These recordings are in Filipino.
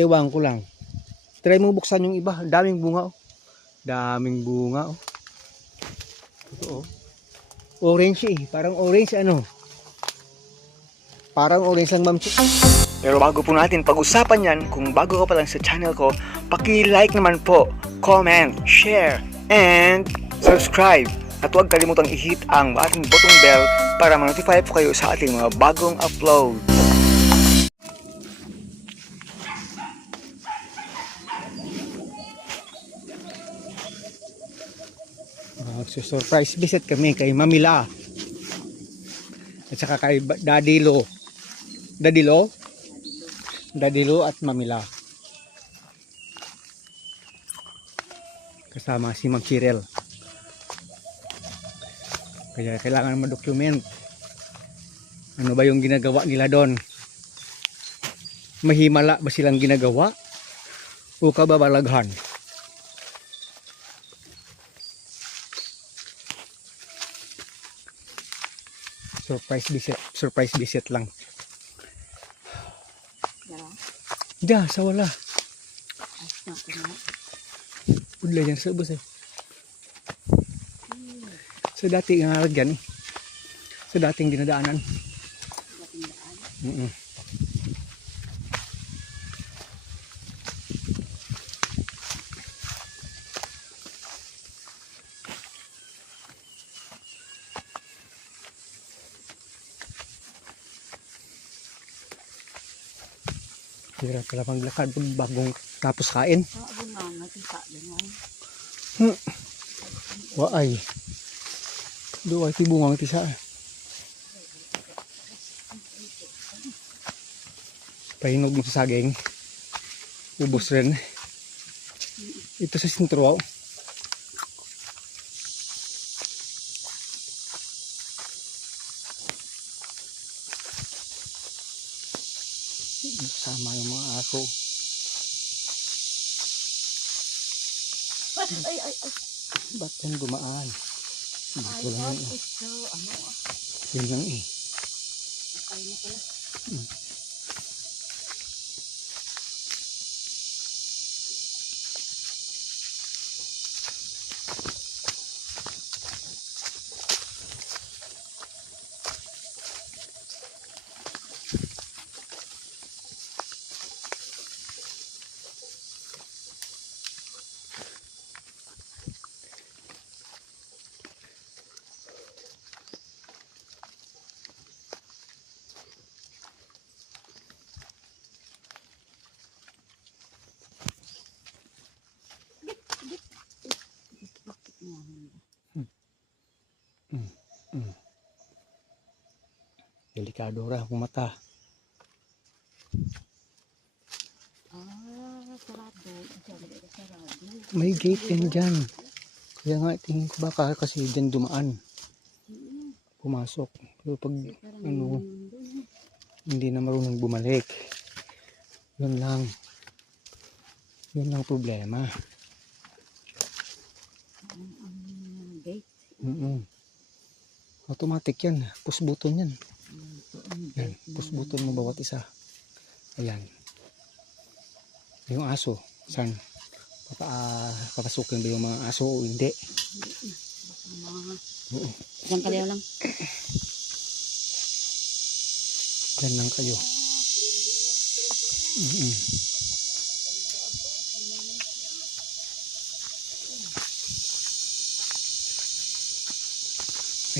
Ewan ko lang. Try mo buksan yung iba. Daming bunga oh. Daming bunga oh. Ito oh. Orange eh. Parang orange ano. Parang orange lang, ma'am. Pero bago po natin pag-usapan yan, kung bago ka pa lang sa channel ko, paki-like naman po, comment, share, and subscribe. At huwag kalimutang i-hit ang ating button bell para ma-notify po kayo sa ating mga bagong upload. Surprise visit kami kay Mamila at saka kay Dadilo at Mamila kasama si Ma'am Cheryl. Kaya kailangan ma-document ano ba yung ginagawa nila doon. Mahimala ba silang ginagawa o kababalaghan? Surprise visit lang. Da, sa wala. Udla yan sa ubos eh. Sa dati nga lagyan eh. Sa dating dinadaanan. Hirap pala maglakad bagong tapos kain. Waay. Doon ay tibungang tisa. Pahinog mo sa saging. Ubos rin. Ito sa sintro. Sama yung mga aso. Ay. Ba't yan dumaan? Dito lang yun. Yun lang eh. Ay na pala. Delikado ra ang mata. Sarado. May gate din dyan. Kaya nga tingin ko baka kasi dyan dumaan. Pumasok. Pero pag ano, hindi na marunong bumalik. Yun lang problema. Gate. Automatic yan. Push button yan. Yan. Push button mo bawat isa. Ayan. Yung aso. Saan? Papasukin ba yung mga aso o hindi? Diyan kaliwa lang. Diyan lang kayo.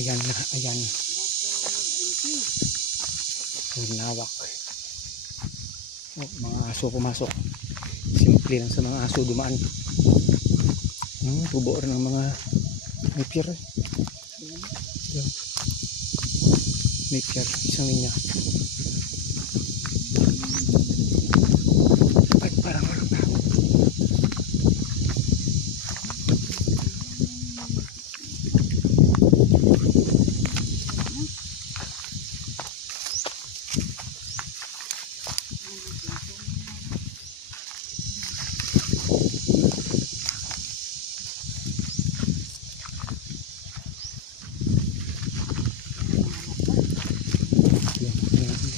Ayan na, ayan. Ang lawak. Oh, mga aso pumasok. Simple lang sa mga aso dumaan. Tubo rin ng mga napier. Napier, isang linya. Ay, parang walang tao.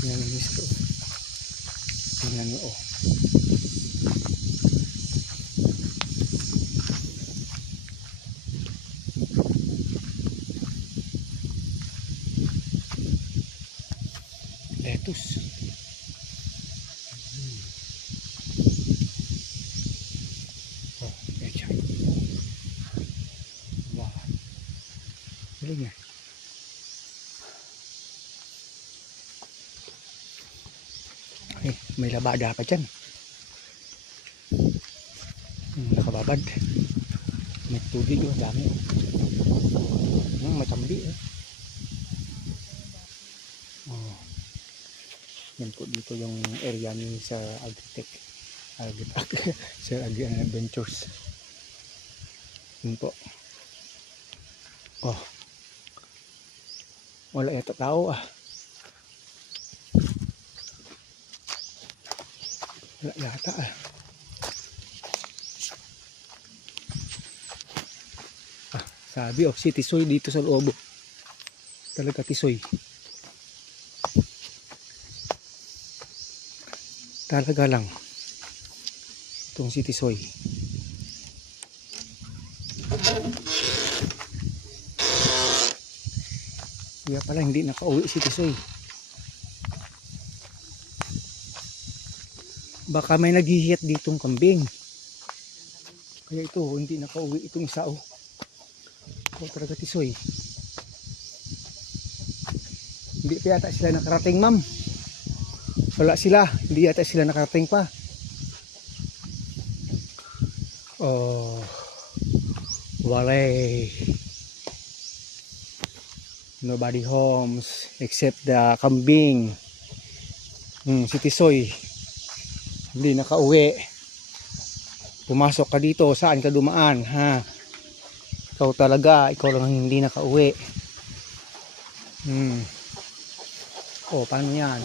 Nalinis ko. Tingnan nyo, oh. Lettuce. Oh, yan. Wow. Galing nga. Ay, may labada pa dyan. Nakababad. May tubig, oh. Dami, oh. Matambi, eh. Oh. Yan po dito yung area ni Sir Agritech. Sir Agri Adventures. Yun po. Oh. Wala yata tao, ah. Wala yata, ah. Sabi, oh, si Tisoy dito sa loob. Talaga Tisoy. Talaga lang. Itong si Tisoy. Kaya pala hindi nakauwi si Tisoy. Baka may naghihiyat ditong kambing. Kaya ito, hindi nakauwi itong isa, oh. Oh, talaga Tisoy. Hindi pa yata sila nakarating, ma'am. Wala sila. Hindi yata sila nakarating pa. Oh. Walay. Nobody homes except the kambing. Si Tisoy. Hindi nakauwi. Pumasok ka dito. Saan ka dumaan, ha? Ikaw talaga, ikaw lang hindi nakauwi. Oh, paano yan?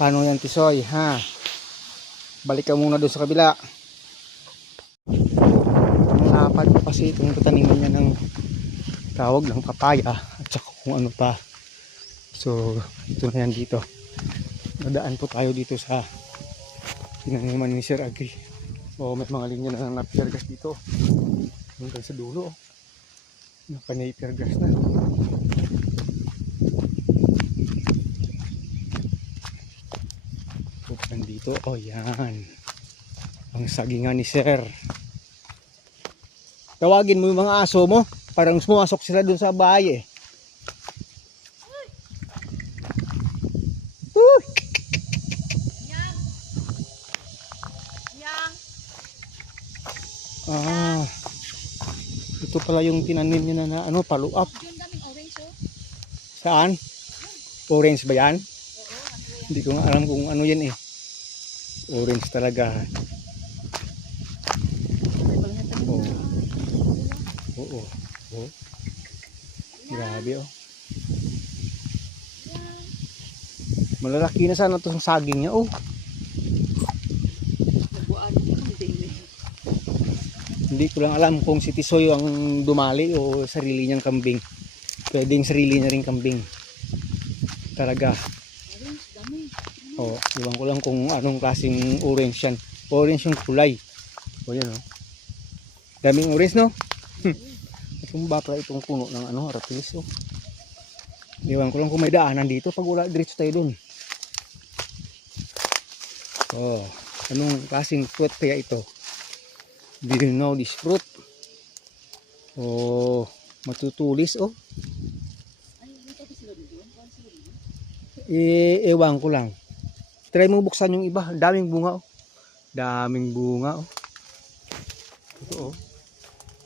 Paano yan, Tisoy, ha? Balik ka muna doon sa kabila. Malapad pa kasi itong taniman niya ng tawag ng papaya at saka kung ano pa. So, ito na yan dito. Nadaan po tayo dito sa tinaniman ni Sir Agri. Oh, may mga linya na napiergas dito. Hanggang sa dulo, oh. Napanay-piergas na. Nandito, oh yan. Ang sagingan ni Sir. Tawagin mo yung mga aso mo. Parang sumasok sila dun sa bahay, eh. Ah, ito pala yung tinanim niya na ano, paluap. Saan? Orange ba yan? Hindi ko nga alam kung ano yan, eh. Orange talaga. Oo. Oo. Oo. Grabe, oh. Malalaki na sana itong saging niya, oh. Hindi ko lang alam kung si Tisoy ang dumali o sarili niyang kambing. Pwedeng sarili niya rin kambing. Talaga. Oh, iwan ko lang kung anong klaseng orange yan. Orange yung kulay. O yan, oh. Daming orange, no? Tumba pala itong puno ng ano, aratilis, oh. Iwan ko lang kung may daanan dito pag wala diretso tayo dun. Oh, anong klaseng fruit kaya ito? Do you know this fruit? Oh, matutulis, oh. Ewan ko lang. Try mo buksan yung iba. Daming bunga, oh. Daming bunga, oh. Ito, oh.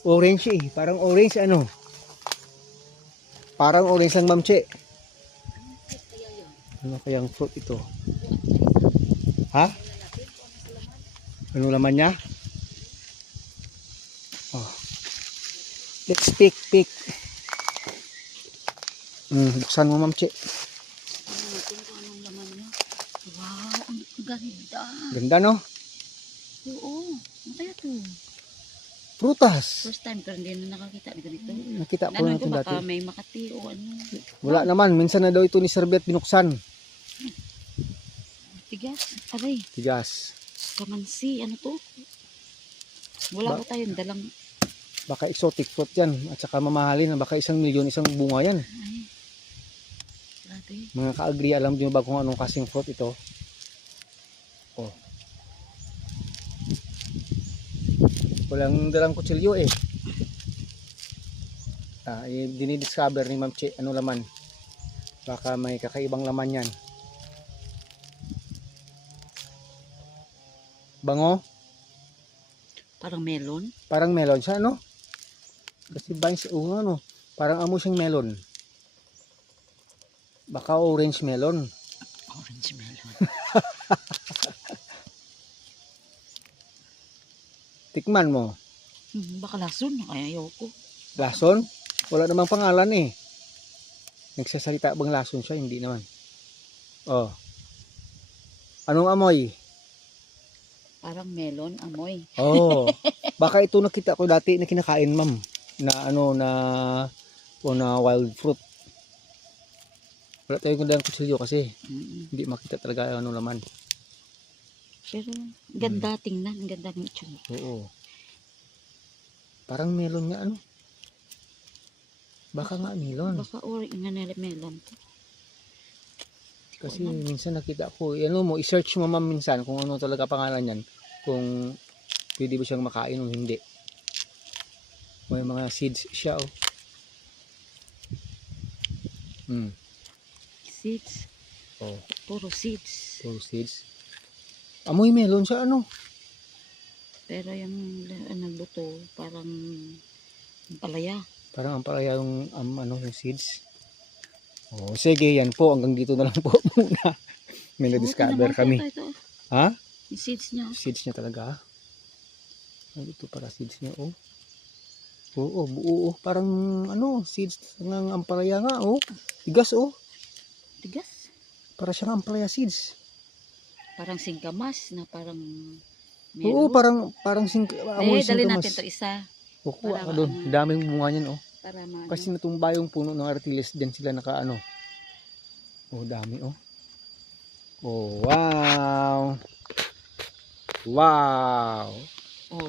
Orange, eh. Parang orange, ano. Parang orange lang, Ma'am Che. Ano kayang fruit ito? Ha? Ano laman niya? Oh. Let's pick. Buksan mo, Ma'am Che. Wow, ang ganda. Ganda, no? Oo, mataya to. Prutas. First time pero hindi na nakakita ng ganito. Nakita ko na ito dati. Baka may Makati o ano. Wala naman. Minsan na daw ito ni Sir Bet binuksan. Tigas. Aray, Tigas. kamansi. Ano to? Wala ba tayong dalang... Baka exotic fruit yan. At saka mamahalin. Baka 1,000,000 isang bunga yan. Ay, grabe. Mga ka-agri, alam niyo ba kung anong kasing fruit ito? Oh. Walang dalang kutsilyo eh. Dinidiscover ni Ma'am Che, ano laman. Baka may kakaibang laman yan. Bango? Parang melon. Parang melon siya, no? Kasi vines, ano? Parang amo siyang melon. Baka orange melon. Orange melon. Tikman mo. Baka lason. Ay, ayoko. Lason? Wala namang pangalan eh. Nagsasalita bang lason siya? Hindi naman. Oh. Anong amoy? Parang melon, amoy. Oh. Baka ito nakita ko dati na kinakain, ma'am. Na ano, na wild fruit. Wala tayong gandang kutsilyo kasi hindi makita talaga ano laman. Pero, ganda tingnan. Ang ganda ng itsura. Oo. Parang melon nga ano. Baka nga melon. Baka orange melon. Kasi minsan nakita ko, ano mo, i-search mo ma'am minsan kung ano talaga pangalan yan. Kung pwede ba siyang makain o hindi. May mga seeds siya oh. Seeds. Oh, Puro seeds. puro seeds. Amoy melon siya ano. Pero yung ano, buto, parang palaya. Parang ang palaya yung ano, yung seeds. Oh, sige, yan po. Hanggang dito na lang po muna. May na-discover kami. Ito. Ha? Yung seeds niya. Seeds niya talaga. Ito para seeds niya, oh. Oo, buo, oh. Parang, ano, seeds ng ampalaya nga, oh. Tigas, oh. Tigas. Para siyang ampalaya seeds. Parang singkamas na parang Oo, parang amoy dali singkamas. natin to isa. Kukuha para ka doon. ano. Daming bunga niyan, oh. Para Kasi natumba yung puno ng artiles, din sila nakaano. Oh, dami, oh. Oh, wow. Wow. oh,